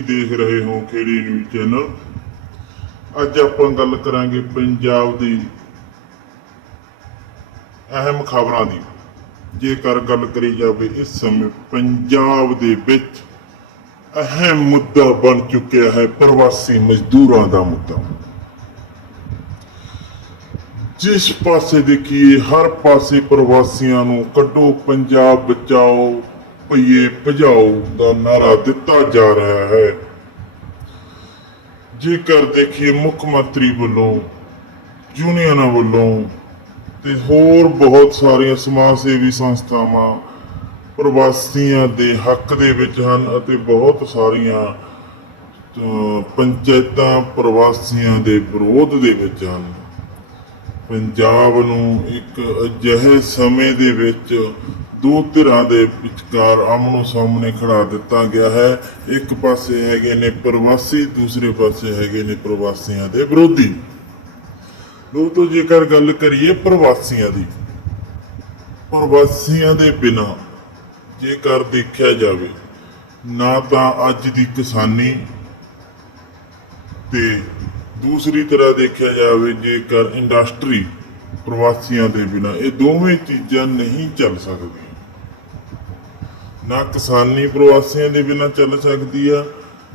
ਦੇਖ ਰਹੇ ਹੋ ਖੇੜੀ ਨਿਊਜ਼ ਚੈਨਲ। ਅੱਜ ਆਪਾਂ ਗੱਲ ਕਰਾਂਗੇ ਪੰਜਾਬ ਦੀ ਅਹਿਮ ਖਬਰਾਂ ਦੀ। ਜੇਕਰ ਗੱਲ ਕਰੀ ਜਾਵੇ ਇਸ ਸਮੇਂ ਪੰਜਾਬ ਦੇ ਵਿੱਚ ਅਹਿਮ ਮੁੱਦਾ ਬਣ ਚੁੱਕਿਆ ਹੈ ਪ੍ਰਵਾਸੀ ਮਜ਼ਦੂਰਾਂ ਦਾ ਮੁੱਦਾ। ਜਿਸ ਪਾਸੇ ਦੇਖੀਏ, ਹਰ ਪਾਸੇ ਪ੍ਰਵਾਸੀਆਂ ਨੂੰ ਕੱਢੋ, ਪੰਜਾਬ ਬਚਾਓ। ਭਈਏ ਭਜਾਓ ਦਾ ਨਾਰਾ ਦਿੱਤਾ ਜਾ ਰਿਹਾ ਹੈ। ਜੇਕਰ ਦੇਖੀਏ ਮੁੱਖ ਮੰਤਰੀ ਵੱਲੋਂ, ਯੂਨੀਅਨਾਂ ਵੱਲੋਂ ਤੇ ਹੋਰ ਬਹੁਤ ਸਾਰੀਆਂ ਸਮਾਜ ਸੇਵੀ ਸੰਸਥਾਵਾਂ, ਪ੍ਰਵਾਸੀਆਂ ਦੇ ਹੱਕ ਦੇ ਵਿੱਚ ਹਨ ਅਤੇ ਬਹੁਤ ਸਾਰੀਆਂ ਪੰਚਾਇਤਾਂ ਪ੍ਰਵਾਸੀਆਂ ਦੇ ਵਿਰੋਧ ਦੇ ਵਿੱਚ ਹਨ। ਪੰਜਾਬ ਨੂੰ ਇੱਕ ਅਜਿਹੇ ਸਮੇਂ ਦੇ ਵਿੱਚ ਦੋ ਧਿਰਾਂ ਦੇ ਵਿਚਕਾਰ ਆਮਨੋ ਸਾਹਮਣੇ ਖੜਾ ਦਿੱਤਾ ਗਿਆ ਹੈ। ਇੱਕ ਪਾਸੇ ਹੈਗੇ ਨੇ ਪ੍ਰਵਾਸੀ, ਦੂਸਰੇ ਪਾਸੇ ਹੈਗੇ ਨੇ ਪ੍ਰਵਾਸੀਆਂ ਦੇ ਵਿਰੋਧੀ। ਦੋਸਤੋ, ਜੇਕਰ ਗੱਲ ਕਰੀਏ ਪ੍ਰਵਾਸੀਆਂ ਦੀ, ਪ੍ਰਵਾਸੀਆਂ ਦੇ ਬਿਨਾ ਜੇਕਰ ਦੇਖਿਆ ਜਾਵੇ, ਨਾ ਤਾਂ ਅੱਜ ਦੀ ਕਿਸਾਨੀ ਤੇ ਦੂਸਰੀ ਤਰ੍ਹਾਂ ਦੇਖਿਆ ਜਾਵੇ, ਜੇਕਰ ਇੰਡਸਟਰੀ ਪ੍ਰਵਾਸੀਆਂ ਦੇ ਬਿਨਾ ਇਹ ਦੋਵੇਂ ਚੀਜ਼ਾਂ ਨਹੀਂ ਚੱਲ ਸਕਦੀਆਂ। ਨਾ ਕਿਸਾਨੀ ਪ੍ਰਵਾਸੀਆਂ ਦੇ ਬਿਨਾ ਚੱਲ ਸਕਦੀ ਆ,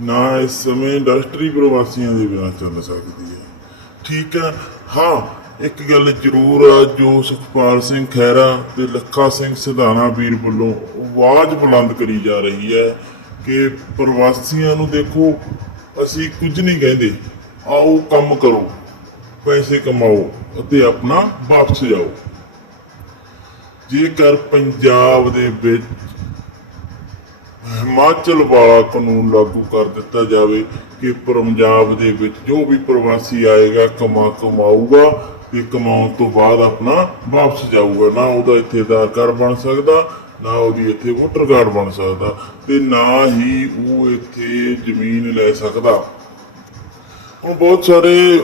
ਨਾ ਇਸ ਸਮੇਂ ਇੰਡਸਟਰੀ ਪ੍ਰਵਾਸੀਆਂ ਦੇ ਬਿਨਾ ਚੱਲ ਸਕਦੀ ਹੈ ਠੀਕ ਹੈ ਹਾਂ, ਇੱਕ ਗੱਲ ਜ਼ਰੂਰ ਆ ਜੋ ਸੁਖਪਾਲ ਸਿੰਘ ਖਹਿਰਾ ਤੇ ਲੱਖਾ ਸਿੰਘ ਸਿਧਾਣਾ ਵੀਰ ਵੱਲੋਂ ਆਵਾਜ਼ ਬੁਲੰਦ ਕਰੀ ਜਾ ਰਹੀ ਹੈ ਕਿ ਪ੍ਰਵਾਸੀਆਂ ਨੂੰ ਦੇਖੋ, ਅਸੀਂ ਕੁਝ ਨਹੀਂ ਕਹਿੰਦੇ। ਆਓ ਕੰਮ ਕਰੋ, ਪੈਸੇ ਕਮਾਓ ਅਤੇ ਆਪਣਾ ਵਾਪਸ ਜਾਓ। ਜੇਕਰ ਪੰਜਾਬ ਦੇ ਵਿੱਚ ਹਿਮਾਚਲ ਵਾਲਾ ਕਾਨੂੰਨ ਲਾਗੂ ਕਰ ਦਿੱਤਾ ਜਾਵੇ ਕਿ ਪੰਜਾਬ ਦੇ ਵਿੱਚ ਜੋ ਵੀ ਪ੍ਰਵਾਸੀ ਆਏਗਾ, ਕਮਾ ਕਮਾਊਗਾ ਤੇ ਕਮਾਉਣ ਤੋਂ ਬਾਅਦ ਆਪਣਾ ਵਾਪਸ ਜਾਊਗਾ, ਨਾ ਉਹਦਾ ਇੱਥੇ ਆਧਾਰ ਕਾਰਡ ਬਣ ਸਕਦਾ, ਨਾ ਉਹਦੀ ਇੱਥੇ ਵੋਟਰ ਕਾਰਡ ਬਣ ਸਕਦਾ ਤੇ ਨਾ ਹੀ ਉਹ ਇੱਥੇ ਜ਼ਮੀਨ ਲੈ ਸਕਦਾ। ਹੁਣ ਬਹੁਤ ਸਾਰੇ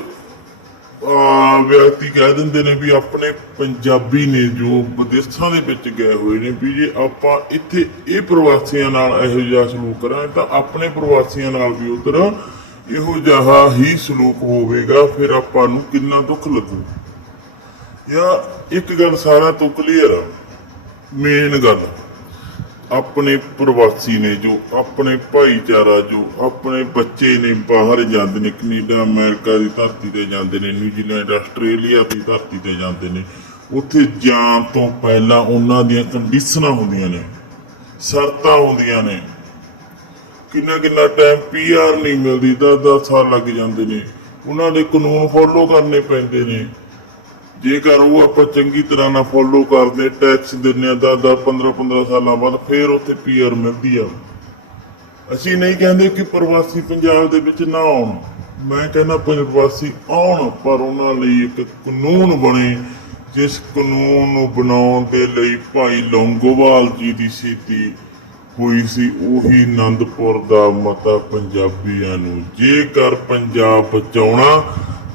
ਆ ਵਿਅਕਤੀ ਕਹਿ ਦਿੰਦੇ ਨੇ ਵੀ ਆਪਣੇ ਪੰਜਾਬੀ ਨੇ ਜੋ ਵਿਦੇਸ਼ਾਂ ਦੇ ਵਿੱਚ ਗਏ ਹੋਏ ਨੇ ਵੀ ਜੇ ਆਪਾਂ ਇੱਥੇ ਇਹ ਪ੍ਰਵਾਸੀਆਂ ਨਾਲ ਇਹੋ ਜਿਹਾ ਸਲੂਕ ਕਰਾਂ ਤਾਂ ਆਪਣੇ ਪ੍ਰਵਾਸੀਆਂ ਨਾਲ ਵੀ ਉਧਰ ਇਹੋ ਜਿਹਾ ਹੀ ਸਲੂਕ ਹੋਵੇਗਾ, ਫਿਰ ਆਪਾਂ ਨੂੰ ਕਿੰਨਾ ਦੁੱਖ ਲੱਗੂ? ਜਾਂ ਇੱਕ ਗੱਲ ਸਾਰਾ ਤੋਂ ਕਲੀਅਰ ਆ ਮੇਨ ਗੱਲ। ਆਪਣੇ ਪ੍ਰਵਾਸੀ ਨੇ ਜੋ, ਆਪਣੇ ਭਾਈਚਾਰਾ ਜੋ, ਆਪਣੇ ਬੱਚੇ ਨੇ ਬਾਹਰ ਜਾਂਦੇ ਨੇ, ਕੈਨੇਡਾ, ਅਮਰੀਕਾ ਦੀ ਧਰਤੀ ਤੇ ਜਾਂਦੇ ਨੇ, ਨਿਊਜ਼ੀਲੈਂਡ, ਆਸਟ੍ਰੇਲੀਆ ਦੀ ਧਰਤੀ ਤੇ ਜਾਂਦੇ ਨੇ, ਉੱਥੇ ਜਾਣ ਤੋਂ ਪਹਿਲਾਂ ਉਹਨਾਂ ਦੀਆਂ ਕੰਡੀਸ਼ਨਾਂ ਹੁੰਦੀਆਂ ਨੇ, ਸ਼ਰਤਾਂ ਹੁੰਦੀਆਂ ਨੇ। ਕਿੰਨਾ ਕਿੰਨਾ ਟਾਈਮ ਪੀਆਰ ਨਹੀਂ ਮਿਲਦੀ 10-10 ਸਾਲ ਲੱਗ ਜਾਂਦੇ ਨੇ, ਉਹਨਾਂ ਦੇ ਕਾਨੂੰਨ ਫੋਲੋ ਕਰਨੇ ਪੈਂਦੇ ਨੇ। ਜੇਕਰ ਉਹ ਆਪਾਂ ਚੰਗੀ ਤਰ੍ਹਾਂ ਨਾਲ ਫੋਲੋ ਕਰਦੇ ਟੈਕਸ ਦਿੰਨੇ ਆ 10 10 15 15 ਸਾਲਾਂ ਬਾਅਦ, ਫੇਰ ਉੱਥੇ ਪੀਆਰ ਮਿਲਦੀ ਆ। ਅਸੀਂ ਨਹੀਂ ਕਹਿੰਦੇ ਕਿ ਪ੍ਰਵਾਸੀ ਪੰਜਾਬ ਦੇ ਵਿੱਚ ਨਾ ਆਉਣ। ਮੈਂ ਕਹਿੰਦਾ ਪ੍ਰਵਾਸੀ ਆਉਣ, ਪਰ ਉਹਨਾਂ ਲਈ ਇੱਕ ਕਾਨੂੰਨ ਬਣੇ, ਜਿਸ ਕਾਨੂੰਨ ਨੂੰ ਬਣਾਉਣ ਦੇ ਲਈ ਭਾਈ ਲੌਂਗੋਵਾਲ ਜੀ ਦੀ ਸੀਤੀ ਹੋਈ ਸੀ, ਉਹੀ ਆਨੰਦਪੁਰ ਦਾ ਮਤਾ ਪੰਜਾਬੀਆਂ ਨੂੰ। ਜੇਕਰ ਪੰਜਾਬ ਬਚਾਉਣਾ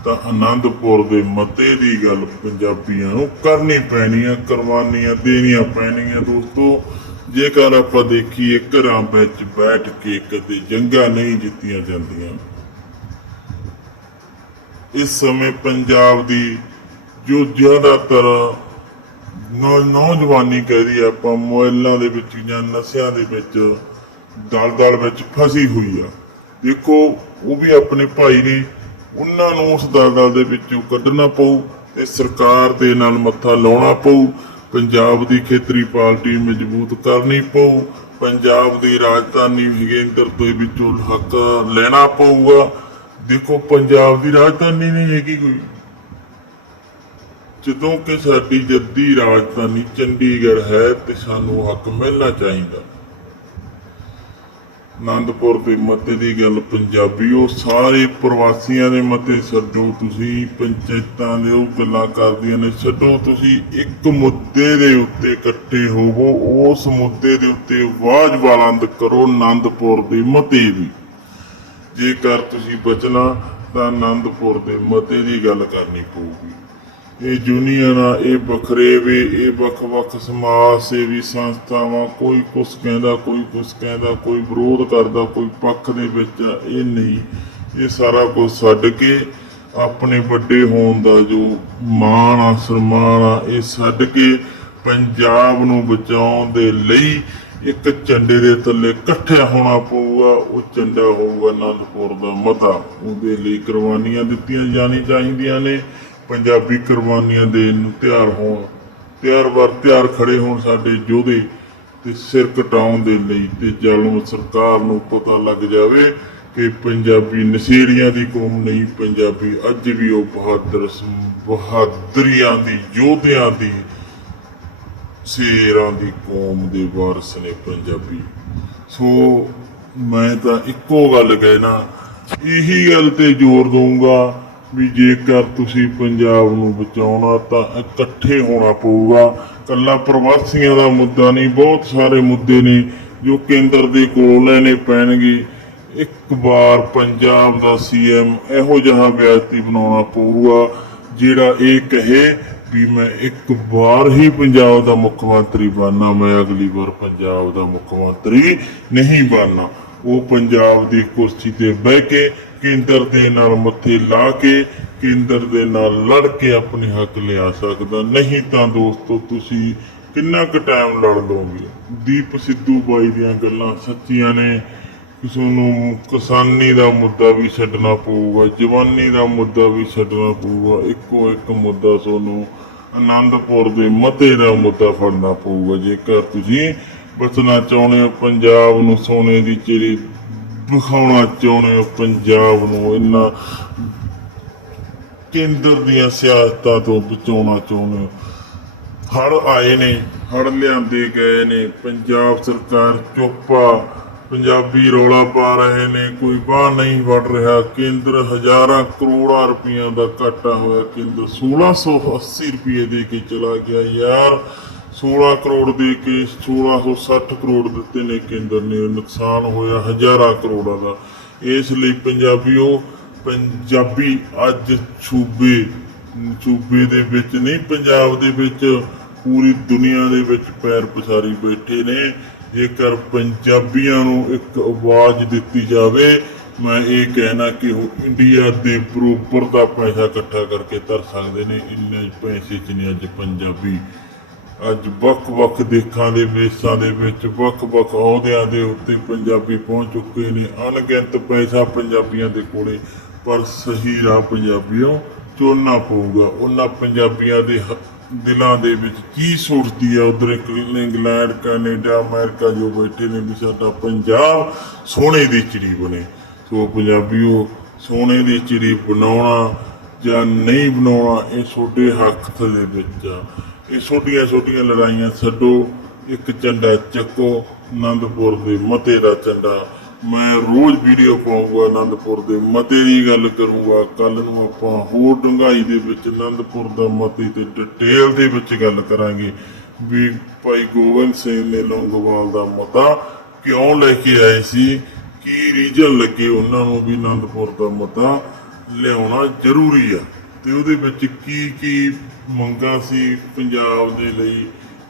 ਤਾਂ ਆਨੰਦਪੁਰ ਦੇ ਮਤੇ ਦੀ ਗੱਲ ਪੰਜਾਬੀਆਂ ਨੂੰ ਕਰਨੀ ਪੈਣੀ ਆ ਕੁਰਬਾਨੀਆਂ ਦੇਣੀਆਂ ਪੈਣੀਆਂ ਦੋਸਤੋ। ਜੇਕਰ ਆਪਾਂ ਦੇਖੀਏ, ਘਰਾਂ ਵਿੱਚ ਬੈਠ ਕੇ ਕਦੇ ਜੰਗਾਂ ਨਹੀਂ ਜਿੱਤੀਆਂ ਜਾਂਦੀਆਂ। ਇਸ ਸਮੇਂ ਪੰਜਾਬ ਦੀ ਜੋ ਜ਼ਿਆਦਾਤਰ ਨੌ, ਨੌਜਵਾਨੀ ਕਹਦੀ ਆਪਾਂ ਮੋਬਾਈਲਾਂ ਦੇ ਵਿੱਚ ਜਾਂ ਨਸ਼ਿਆਂ ਦੇ ਵਿੱਚ ਦਲ-ਦਲ ਵਿੱਚ ਫਸੀ ਹੋਈ ਆ। ਦੇਖੋ, ਉਹ ਵੀ ਆਪਣੇ ਭਾਈ ਨੇ ਉਹਨਾਂ ਨੂੰ ਉਸ ਦਲ-ਦਲ ਦੇ ਵਿੱਚੋਂ ਕੱਢਣਾ ਪਊ ਤੇ ਸਰਕਾਰ ਦੇ ਨਾਲ ਮੱਥਾ ਲਾਉਣਾ ਪਊ। ਪੰਜਾਬ ਦੀ ਖੇਤਰੀ ਪਾਰਟੀ ਮਜ਼ਬੂਤ ਕਰਨੀ ਪਊ। ਪੰਜਾਬ ਦੀ ਰਾਜਧਾਨੀ ਵਿਗੇਂਦਰ ਤੋਂ ਵਿੱਚੋਂ ਹੱਕ ਲੈਣਾ ਪਊਗਾ। ਦੇਖੋ, ਪੰਜਾਬ ਦੀ ਰਾਜਧਾਨੀ ਨਹੀਂ ਹੈਗੀ ਕੋਈ। ਜਦੋਂ ਕਿ ਸਾਡੀ ਜੱਦੀ ਰਾਜਧਾਨੀ ਚੰਡੀਗੜ੍ਹ ਹੈ ਤੇ ਸਾਨੂੰ ਹੱਕ ਮਿਲਣਾ ਚਾਹੀਦਾ। ਆਨੰਦਪੁਰ ਦੇ ਮਤੇ ਦੀ ਗੱਲ ਪੰਜਾਬੀ ਸਾਰੇ ਪ੍ਰਵਾਸੀਆਂ ਦੇ ਮਤੇ ਛੱਡੋ, ਤੁਸੀਂ ਪੰਚਾਇਤਾਂ ਦੇ ਉਹ ਗੱਲਾਂ ਕਰਦੀਆਂ ਨੇ, ਛੱਡੋ, ਤੁਸੀਂ ਇੱਕ ਮੁੱਦੇ ਦੇ ਉੱਤੇ ਇਕੱਠੇ ਹੋਵੋ, ਉਸ ਮੁੱਦੇ ਦੇ ਉੱਤੇ ਆਵਾਜ਼ ਬੁਲੰਦ ਕਰੋ ਆਨੰਦਪੁਰ ਦੇ ਮਤੇ ਦੀ। ਜੇਕਰ ਤੁਸੀਂ ਬਚਣਾ, ਤਾਂ ਆਨੰਦਪੁਰ ਦੇ ਮਤੇ ਦੀ ਗੱਲ ਕਰਨੀ ਪਊਗੀ। ਇਹ ਯੂਨੀਅਨ ਇਹ ਬਖਰੇਵੇ ਇਹ ਵੱਖ-ਵੱਖ ਸਮਾਜ ਸੇਵੀ ਸੰਸਥਾਵਾਂ, ਕੋਈ ਕੁਛ ਕਹਿੰਦਾ, ਕੋਈ ਕੁਛ ਕਹਿੰਦਾ, ਕੋਈ ਵਿਰੋਧ ਕਰਦਾ, ਕੋਈ ਪੱਖ ਦੇ ਵਿੱਚ ਇਹ ਨਹੀਂ। ਇਹ ਸਾਰਾ ਕੁਝ ਛੱਡ ਕੇ ਆਪਣੇ ਵੱਡੇ ਹੋਣ ਦਾ ਜੋ ਮਾਣ ਆ, ਸਨਮਾਨ ਆ, ਇਹ ਛੱਡ ਕੇ ਪੰਜਾਬ ਨੂੰ ਬਚਾਉਣ ਦੇ ਲਈ ਇੱਕ ਝੰਡੇ ਦੇ ਥੱਲੇ ਇਕੱਠਿਆ ਹੋਣਾ ਪਊਗਾ, ਉਹ ਝੰਡਾ ਹੋਊਗਾ ਅਨੰਦਪੁਰ ਦਾ ਮਤਾ। ਉਹਦੇ ਲਈ ਕੁਰਬਾਨੀਆਂ ਦਿੱਤੀਆਂ ਜਾਣੀ ਚਾਹੀਦੀਆਂ ਨੇ। ਪੰਜਾਬੀ ਕੁਰਬਾਨੀਆਂ ਦੇਣ ਨੂੰ ਤਿਆਰ ਹੋਣ, ਤਿਆਰ ਵਰ ਤਿਆਰ ਖੜੇ ਹੋਣ ਸਾਡੇ ਯੋਧੇ ਤੇ ਸਿਰ ਕਟਾਉਣ ਦੇ ਲਈ ਤੇ ਜ਼ਾਲਮ ਸਰਕਾਰ ਨੂੰ ਪਤਾ ਲੱਗ ਜਾਵੇ ਕਿ ਪੰਜਾਬੀ ਨਸ਼ੇੜੀਆਂ ਦੀ ਕੌਮ ਨਹੀਂ, ਪੰਜਾਬੀ ਅੱਜ ਵੀ ਉਹ ਬਹਾਦਰ ਬਹਾਦਰੀਆਂ ਦੀ, ਯੋਧਿਆਂ ਦੀ ਸ਼ੇਰਾਂ ਦੀ ਕੌਮ ਦੇ ਵਾਰਸ ਨੇ ਪੰਜਾਬੀ। ਸੋ ਮੈਂ ਤਾਂ ਇੱਕੋ ਗੱਲ ਕਹਿਣਾ, ਇਹੀ ਗੱਲ ਤੇ ਜ਼ੋਰ ਦਊਂਗਾ ਵੀ ਜੇਕਰ ਤੁਸੀਂ ਪੰਜਾਬ ਨੂੰ ਬਚਾਉਣਾ ਤਾਂ ਇਕੱਠੇ ਹੋਣਾ ਪਊਗਾ। ਕੱਲਾ ਪ੍ਰਵਾਸੀਆਂ ਦਾ ਮੁੱਦਾ ਨਹੀਂ, ਬਹੁਤ ਸਾਰੇ ਮੁੱਦੇ ਨੇ ਜੋ ਕੇਂਦਰ ਦੇ ਕੋਲ ਲੈਣੇ ਪੈਣਗੇ। ਇੱਕ ਵਾਰ ਪੰਜਾਬ ਦਾ ਸੀਐਮ ਇਹੋ ਜਿਹਾ ਵਿਅਕਤੀ ਬਣਾਉਣਾ ਪਊਗਾ, ਜਿਹੜਾ ਇਹ ਕਹੇ ਵੀ ਮੈਂ ਇੱਕ ਵਾਰ ਹੀ ਪੰਜਾਬ ਦਾ ਮੁੱਖ ਮੰਤਰੀ ਬਣਨਾ, ਮੈਂ ਅਗਲੀ ਵਾਰ ਪੰਜਾਬ ਦਾ ਮੁੱਖ ਮੰਤਰੀ ਨਹੀਂ ਬਣਨਾ। ਉਹ ਪੰਜਾਬ ਦੀ ਕੁਰਸੀ ਤੇ ਬਹਿ ਕੇ ਕੇਂਦਰ ਦੇ ਨਾਲ ਮੱਥੇ ਲਾ ਕੇ ਕੇਂਦਰ ਦੇ ਨਾਲ ਲੜ ਕੇ ਆਪਣੇ ਹੱਕ ਲਿਆ ਸਕਦਾ। ਨਹੀਂ ਤਾਂ ਦੋਸਤੋ, ਤੁਸੀਂ ਕਿੰਨਾ ਕੁ ਟਾਈਮ ਲੜ ਲਓਗੇ? ਦੀਪ ਸਿੱਧੂ ਬਾਈ ਦੀਆਂ ਗੱਲਾਂ ਸੱਚੀਆਂ ਨੇ। ਕਿਸੇ ਨੂੰ ਕਿਸਾਨੀ ਦਾ ਮੁੱਦਾ ਵੀ ਛੱਡਣਾ ਪਊਗਾ, ਜਵਾਨੀ ਦਾ ਮੁੱਦਾ ਵੀ ਛੱਡਣਾ ਪਊਗਾ, ਇੱਕੋ ਇੱਕ ਮੁੱਦਾ ਤੁਹਾਨੂੰ ਆਨੰਦਪੁਰ ਦੇ ਮਤੇ ਦਾ ਮੁੱਦਾ ਫੜਨਾ ਪਊਗਾ। ਜੇਕਰ ਤੁਸੀਂ ਬਚਣਾ ਚਾਹੁੰਦੇ ਹੋ, ਪੰਜਾਬ ਨੂੰ ਸੋਨੇ ਦੀ ਚਿੜੀ ਵਿਖਾਉਣਾ ਚਾਹੁੰਦੇ ਹੋ ਪੰਜਾਬ ਨੂੰ ਇਹਨਾਂ ਕੇਂਦਰ ਦੀਆਂ ਸਿਆਸਤਾਂ ਤੋਂ ਬਚਾਉਣਾ ਚਾਹੁੰਦੇ ਹੋ? ਹੜ ਆਏ ਨੇ ਹੜ ਲਿਆਂਦੇ ਗਏ ਨੇ, ਪੰਜਾਬ ਸਰਕਾਰ ਚੁੱਪਾ, ਪੰਜਾਬੀ ਰੌਲਾ ਪਾ ਰਹੇ ਨੇ, ਕੋਈ ਬਾਹ ਨਹੀਂ ਵੜ ਰਿਹਾ। ਕੇਂਦਰ ਹਜ਼ਾਰਾਂ ਕਰੋੜਾਂ ਰੁਪਈਆ ਦਾ ਘਾਟਾ ਹੋਇਆ, ਕੇਂਦਰ 1680 ਰੁਪਏ ਦੇ ਕੇ ਚਲਾ ਗਿਆ। ਯਾਰ 16 ਕਰੋੜ ਦੇ ਕੇ 1660 ਕਰੋੜ ਦਿੱਤੇ ਨੇ ਕੇਂਦਰ ਨੇ, ਨੁਕਸਾਨ ਹੋਇਆ ਹਜ਼ਾਰਾਂ ਕਰੋੜਾਂ ਦਾ। ਇਸ ਲਈ ਪੰਜਾਬੀਓ, ਪੰਜਾਬੀ ਅੱਜ ਸੂਬੇ ਸੂਬੇ ਦੇ ਵਿੱਚ ਨਹੀਂ, ਪੰਜਾਬ ਦੇ ਵਿੱਚ ਪੂਰੀ ਦੁਨੀਆ ਦੇ ਵਿੱਚ ਪੈਰ ਪਸਾਰੀ ਬੈਠੇ ਨੇ। ਜੇਕਰ ਪੰਜਾਬੀਆਂ ਨੂੰ ਇੱਕ ਆਵਾਜ਼ ਦਿੱਤੀ ਜਾਵੇ, ਮੈਂ ਇਹ ਕਹਿਣਾ ਕਿ ਉਹ ਇੰਡੀਆ ਦੇ ਬਰੋਬਰ ਦਾ ਪੈਸਾ ਇਕੱਠਾ ਕਰਕੇ ਤਰ ਸਕਦੇ ਨੇ। ਇੰਨੇ ਪੈਸੇ ਚ ਨੇ ਅੱਜ ਪੰਜਾਬੀ। ਅੱਜ ਵੱਖ-ਵੱਖ ਦੇਸ਼ਾਂ ਦੇ ਵੇਸਾਂ ਦੇ ਵਿੱਚ ਵੱਖ-ਵੱਖ ਅਹੁਦਿਆਂ ਦੇ ਉੱਤੇ ਪੰਜਾਬੀ ਪਹੁੰਚ ਚੁੱਕੇ ਨੇ। ਅਣਗਿਣਤ ਪੈਸਾ ਪੰਜਾਬੀਆਂ ਦੇ ਕੋਲੇ, ਪਰ ਸਹੀ ਰਾਹ ਪੰਜਾਬੀਆਂ ਚੁਣਨਾ ਪਊਗਾ। ਉਹਨਾਂ ਪੰਜਾਬੀਆਂ ਦੇ ਦਿਲਾਂ ਦੇ ਵਿੱਚ ਕੀ ਸੋਚਦੀ ਹੈ ਉਧਰ ਇੰਗਲੈਂਡ ਕੈਨੇਡਾ ਅਮਰੀਕਾ ਜੋ ਬੈਠੇ ਨੇ, ਵੀ ਸਾਡਾ ਪੰਜਾਬ ਸੋਨੇ ਦੀ ਚਿੜੀ ਬਣੇ। ਸੋ ਪੰਜਾਬੀਓ, ਸੋਨੇ ਦੀ ਚਿੜੀ ਬਣਾਉਣਾ ਜਾਂ ਨਹੀਂ ਬਣਾਉਣਾ, ਇਹ ਤੁਹਾਡੇ ਹੱਥ ਦੇ ਵਿੱਚ ਆ। ਇਹ ਛੋਟੀਆਂ ਛੋਟੀਆਂ ਲੜਾਈਆਂ ਛੱਡੋ, ਇੱਕ ਝੰਡਾ ਚੱਕੋ ਆਨੰਦਪੁਰ ਦੇ ਮਤੇ ਦਾ ਝੰਡਾ। ਮੈਂ ਰੋਜ਼ ਵੀਡੀਓ ਪਾਉਂਗਾ ਆਨੰਦਪੁਰ ਦੇ ਮਤੇ ਦੀ ਗੱਲ ਕਰੂੰਗਾ। ਕੱਲ ਨੂੰ ਆਪਾਂ ਹੋਰ ਡੂੰਘਾਈ ਦੇ ਵਿੱਚ ਆਨੰਦਪੁਰ ਦਾ ਮਤੇ ਤੇ ਡਿਟੇਲ ਦੇ ਵਿੱਚ ਗੱਲ ਕਰਾਂਗੇ। ਵੀ ਭਾਈ ਗੋਬਿੰਦ ਸਿੰਘ ਨੇ ਲੌਂਗੋਵਾਲ ਦਾ ਮਤਾ ਕਿਉਂ ਲੈ ਕੇ ਆਏ ਸੀ? ਕੀ ਰੀਜਨ ਲੱਗੇ ਉਹਨਾਂ ਨੂੰ ਵੀ ਆਨੰਦਪੁਰ ਦਾ ਮਤਾ ਲਿਆਉਣਾ ਜ਼ਰੂਰੀ ਆ? ਤੇ ਉਹਦੇ ਵਿੱਚ ਕੀ ਕੀ ਮੰਗਾਂ ਸੀ ਪੰਜਾਬ ਦੇ ਲਈ?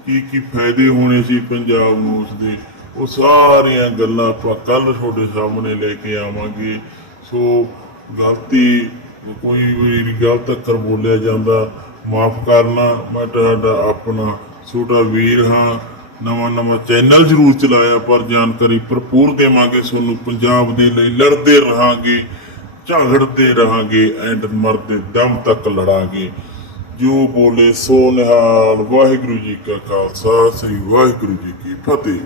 ਕੀ ਕੀ ਫਾਇਦੇ ਹੋਣੇ ਸੀ ਪੰਜਾਬ ਨੂੰ ਉਸਦੇ? ਉਹ ਸਾਰੀਆਂ ਗੱਲਾਂ ਆਪਾਂ ਕੱਲ ਤੁਹਾਡੇ ਸਾਹਮਣੇ ਲੈ ਕੇ ਆਵਾਂਗੇ। ਸੋ ਗਲਤੀ, ਕੋਈ ਵੀ ਗਲਤ ਅੱਖਰ ਬੋਲਿਆ ਜਾਂਦਾ, ਮਾਫ ਕਰਨਾ। ਮੈਂ ਤੁਹਾਡਾ ਆਪਣਾ ਛੋਟਾ ਵੀਰ ਹਾਂ। ਨਵਾਂ ਨਵਾਂ ਚੈਨਲ ਜ਼ਰੂਰ ਚਲਾਇਆ, ਪਰ ਜਾਣਕਾਰੀ ਭਰਪੂਰ ਦੇਵਾਂਗੇ। ਤੁਹਾਨੂੰ ਪੰਜਾਬ ਦੇ ਲਈ ਲੜਦੇ ਰਹਾਂਗੇ। ਝਗੜਦੇ ਰਹਾਂਗੇ ਐਂਡ ਮਰਦੇ ਦਮ ਤੱਕ ਲੜਾਂਗੇ। ਜੋ ਬੋਲੇ ਸੋ ਨਿਹਾਲ, ਵਾਹਿਗੁਰੂ ਜੀ ਕਾ ਖਾਲਸਾ, ਸ੍ਰੀ ਵਾਹਿਗੁਰੂ ਜੀ ਕੀ ਫਤਿਹ।